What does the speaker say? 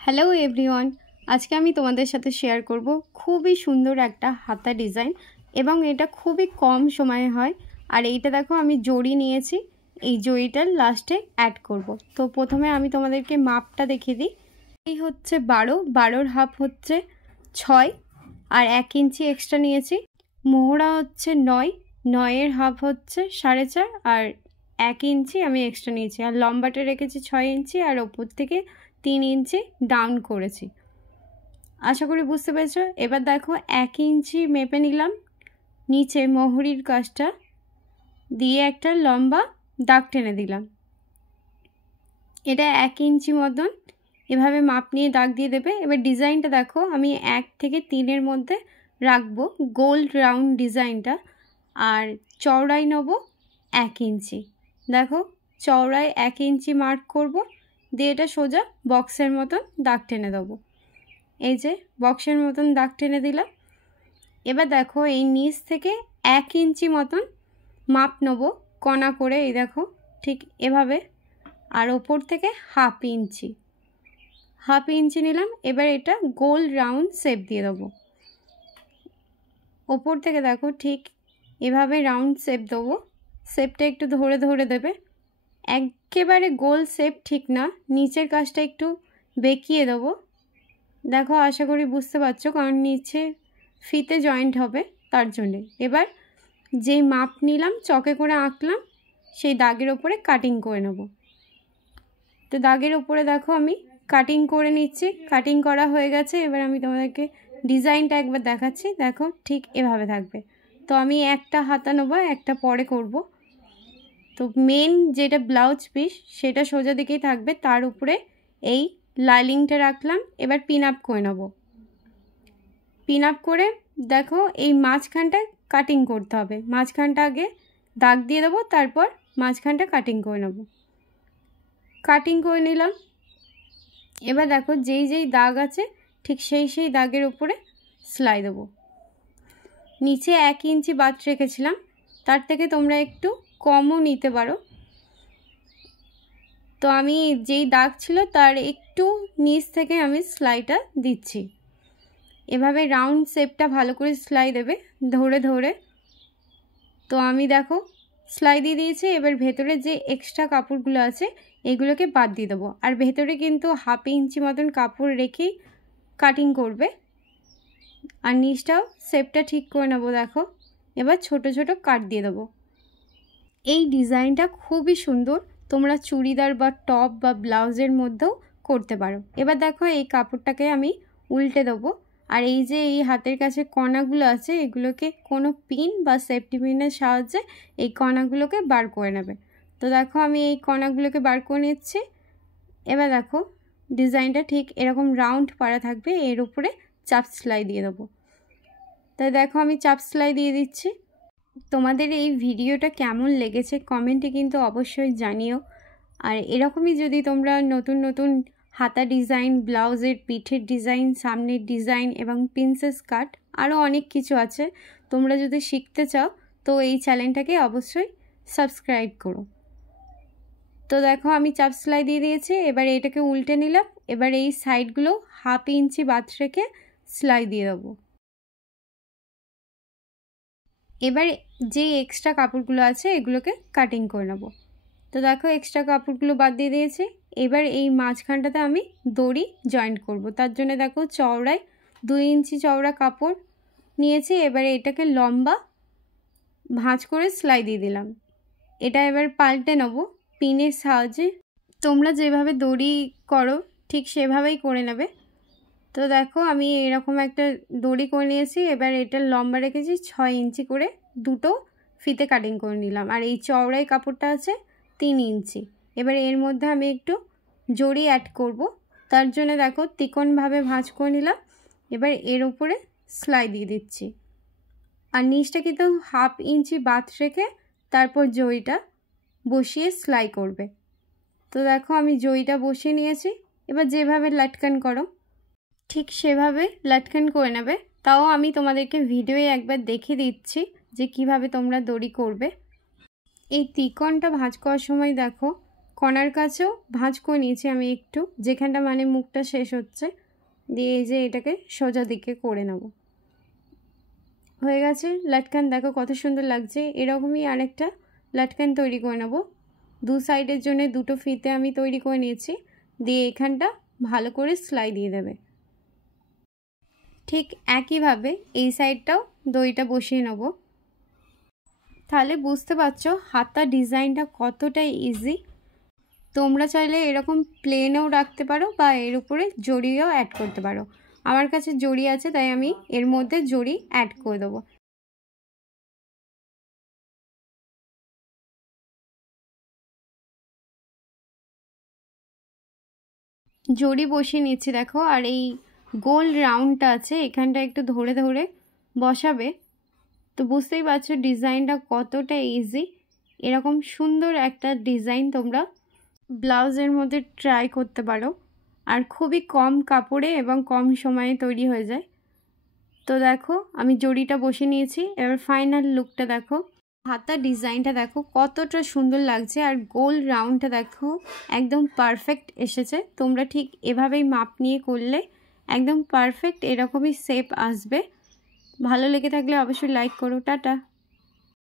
Hello everyone, আজকে আমি তোমাদের সাথে শেয়ার করব খুবই সুন্দর একটা হাতা ডিজাইন এবং এটা খুবই কম সময়ে হয়। আর এইটা দেখো আমি জড়ি নিয়েছি, এই জড়িটার লাস্টে অ্যাড করব। তো প্রথমে আমি তোমাদেরকে মাপটা দেখিয়ে দিই। এই হচ্ছে 12, হাফ হচ্ছে 6 আর 1 ইঞ্চি এক্সট্রা নিয়েছি। মোহরা হচ্ছে 9, হাফ হচ্ছে 4.5 আর 1 ইঞ্চি আমি এক্সট্রা নিয়েছি। আর লম্বাটা রেখেছি 6 ইঞ্চি আর ওপর থেকে 3 ইঞ্চি ডাউন করেছি। আশা করি বুঝতে পেরেছো। এবার দেখো 1 ইঞ্চি মেপে নিলাম, নিচে মোহরির কাজটা দিয়ে একটা লম্বা দাগ টেনে দিলাম। এটা 1 ইঞ্চি মতন এভাবে মাপ নিয়ে দাগ দিয়ে দেবে। এবার ডিজাইনটা দেখো আমি 1 থেকে 3-এর মধ্যে রাখবো, গোল রাউন্ড ডিজাইনটা। আর চওড়াই নেবো 1 ইঞ্চি। দেখো চওড়ায় 1 ইঞ্চি মার্ক করব, দিয়ে এটা সোজা বক্সের মতন দাগ টেনে দেবো। এই যে বক্সের মতন দাগ টেনে দিলাম। এবার দেখো এই নিচ থেকে 1 ইঞ্চি মতন মাপ নেব কণা করে, এই দেখো ঠিক এভাবে। আর ওপর থেকে হাফ ইঞ্চি নিলাম। এবার এটা গোল রাউন্ড শেপ দিয়ে দেবো। ওপর থেকে দেখো ঠিক এভাবে রাউন্ড শেপ দেবো। শেপটা একটু ধরে ধরে দেবে, একেবারে গোল শেপ ঠিক না, নিচের কাজটা একটু বেঁকিয়ে দেবো। দেখো আশা করি বুঝতে পারছো, কারণ নিচে ফিতে জয়েন্ট হবে তার জন্যে। এবার যেই মাপ নিলাম চকে করে আঁকলাম, সেই দাগের ওপরে কাটিং করে নেব। তো দাগের ওপরে দেখো আমি কাটিং করে নিচ্ছি। কাটিং করা হয়ে গেছে। এবার আমি তোমাদেরকে ডিজাইনটা একবার দেখাচ্ছি। দেখো ঠিক এভাবে থাকবে। তো আমি একটা হাতা নেবো, একটা পরে করব। তো মেন যেটা ব্লাউজ পিস সেটা সোজা দিকেই থাকবে, তার উপরে এই লাইনিংটা রাখলাম। এবার পিন আপ করে নেব। পিন আপ করে দেখো এই মাঝখানটা কাটিং করতে হবে। মাঝখানটা আগে দাগ দিয়ে দেবো, তারপর মাঝখানটা কাটিং করে নেব। কাটিং করে নিলাম। এবার দেখো যেই যেই দাগ আছে ঠিক সেই দাগের উপরে সেলাই দেবো। নিচে 1 ইঞ্চি বাদ রেখেছিলাম, তার থেকে তোমরা একটু কমও নিতে পারো। তো আমি যেই দাগ ছিল তার একটু নিচ থেকে আমি সেলাইটা দিচ্ছি। এভাবে রাউন্ড শেপটা ভালো করে সেলাই দেবে ধরে ধরে। তো আমি দেখো সেলাই দিয়ে দিয়েছি। এবার ভেতরে যে এক্সট্রা কাপড়গুলো আছে এগুলোকে বাদ দিয়ে দেবো। আর ভেতরে কিন্তু হাফ ইঞ্চি মতন কাপড় রেখেই কাটিং করবে। আর নিচটাও শেপটা ঠিক করে নেবো। দেখো এবার ছোট ছোট কাট দিয়ে দেবো। এই ডিজাইনটা খুবই সুন্দর, তোমরা চুড়িদার বা টপ বা ব্লাউজের মধ্যেও করতে পারো। এবার দেখো এই কাপড়টাকে আমি উল্টে দেবো। আর এই যে এই হাতের কাছে কণাগুলো আছে এগুলোকে কোনো পিন বা সেফটি পিনের সাহায্যে এই কণাগুলোকে বার করে নেবে। তো দেখো আমি এই কণাগুলোকে বার করে নিচ্ছি। এবার দেখো ডিজাইনটা ঠিক এরকম রাউন্ড পাড়া থাকবে, এর উপরে চাপ সেলাই দিয়ে দেবো। তাই দেখো আমি চাপ সেলাই দিয়ে দিচ্ছি। তোমাদের এই ভিডিওটা কেমন লেগেছে কমেন্টে কিন্তু অবশ্যই জানিও। আর এরকমই যদি তোমরা নতুন নতুন হাতা ডিজাইন, ব্লাউজের পিঠের ডিজাইন, সামনের ডিজাইন এবং প্রিন্সেস কাট আরও অনেক কিছু আছে, তোমরা যদি শিখতে চাও তো এই চ্যানেলটাকে অবশ্যই সাবস্ক্রাইব করো। তো দেখো আমি চাপ সেলাই দিয়ে দিয়েছি। এবার এটাকে উল্টে নিলাম। এবার এই সাইডগুলো হাফ ইঞ্চি বাদ রেখে সেলাই দিয়ে দেবো। এবার যে এক্সট্রা কাপড়গুলো আছে এগুলোকে কাটিং করে নেব। তো দেখো এক্সট্রা কাপড়গুলো বাদ দিয়ে দিয়েছি। এবার এই মাঝখানটাতে আমি দড়ি জয়েন্ট করব। তার জন্য দেখো চওড়ায় 2 ইঞ্চি চওড়া কাপড় নিয়েছি। এবারে এটাকে লম্বা ভাঁজ করে সেলাই দিয়ে দিলাম। এটা এবার পাল্টে নেব পিনের সাহায্যে। তোমরা যেভাবে দড়ি করো ঠিক সেভাবেই করে নেবে। তো দেখো আমি এরকম একটা দড়ি করে নিয়েছি। এবার এটা লম্বা রেখেছি 6 ইঞ্চি করে, দুটো ফিতে কাটিং করে নিলাম। আর এই চওড়াই কাপড়টা আছে 3 ইঞ্চি। এবার এর মধ্যে আমি একটু জড়ি অ্যাড করব, তার জন্য দেখো তিকোণভাবে ভাঁজ করে নিলাম। এবার এর উপরে সেলাই দিয়ে দিচ্ছি। আর নিচটা কিন্তু হাফ ইঞ্চি বাদ রেখে তারপর জড়িটা বসিয়ে সেলাই করবে। তো দেখো আমি জড়িটা বসিয়ে নিয়েছি। এবার যেভাবে লাটকান করো ঠিক সেভাবে লাটকান করে নেবে। তাও আমি তোমাদেরকে ভিডিওয়ে একবার দেখিয়ে দিচ্ছি যে কিভাবে তোমরা দড়ি করবে। এই তিকোণটা ভাঁজ করার সময় দেখো কণার কাছেও ভাঁজ করে নিয়েছি আমি একটু, যেখানটা মানে মুখটা শেষ হচ্ছে, দিয়ে এই যে এটাকে সোজা দিকে করে নেব। হয়ে গেছে লাটকান, দেখো কত সুন্দর লাগছে। এরকমই আরেকটা লাটকান তৈরি করে নেব। দু সাইডের জন্য দুটো ফিতে আমি তৈরি করে নিয়েছি, দিয়ে এখানটা ভালো করে সেলাই দিয়ে দেবে। ঠিক একইভাবে এই সাইডটাও দড়িটা বসিয়ে নেব। তাহলে বুঝতে পারছো হাতা ডিজাইনটা কতটা ইজি। তোমরা চাইলে এরকম প্লেনেও রাখতে পারো বা এর উপরে জড়িও অ্যাড করতে পারো। আমার কাছে জড়ি আছে তাই আমি এর মধ্যে জড়ি অ্যাড করে দেবো। জড়ি বসিয়ে নিচ্ছি দেখো, আর এই গোল রাউন্ডটা আছে এখানটা একটু ধরে ধরে বসাবে। তো বুঝতেই পারছো ডিজাইনটা কতটা ইজি। এরকম সুন্দর একটা ডিজাইন তোমরা ব্লাউজের মধ্যে ট্রাই করতে পারো, আর খুবই কম কাপড়ে এবং কম সময়ে তৈরি হয়ে যায়। তো দেখো আমি জড়িটা বসিয়ে নিয়েছি, এবার ফাইনাল লুকটা দেখো। হাতা ডিজাইনটা দেখো কতটা সুন্দর লাগছে, আর গোল রাউন্ডটা দেখো একদম পারফেক্ট এসেছে। তোমরা ঠিক এভাবেই মাপ নিয়ে করলে একদম পারফেক্ট এরকমই শেপ আসবে। ভালো লেগে থাকলে অবশ্যই লাইক করো। টাটা।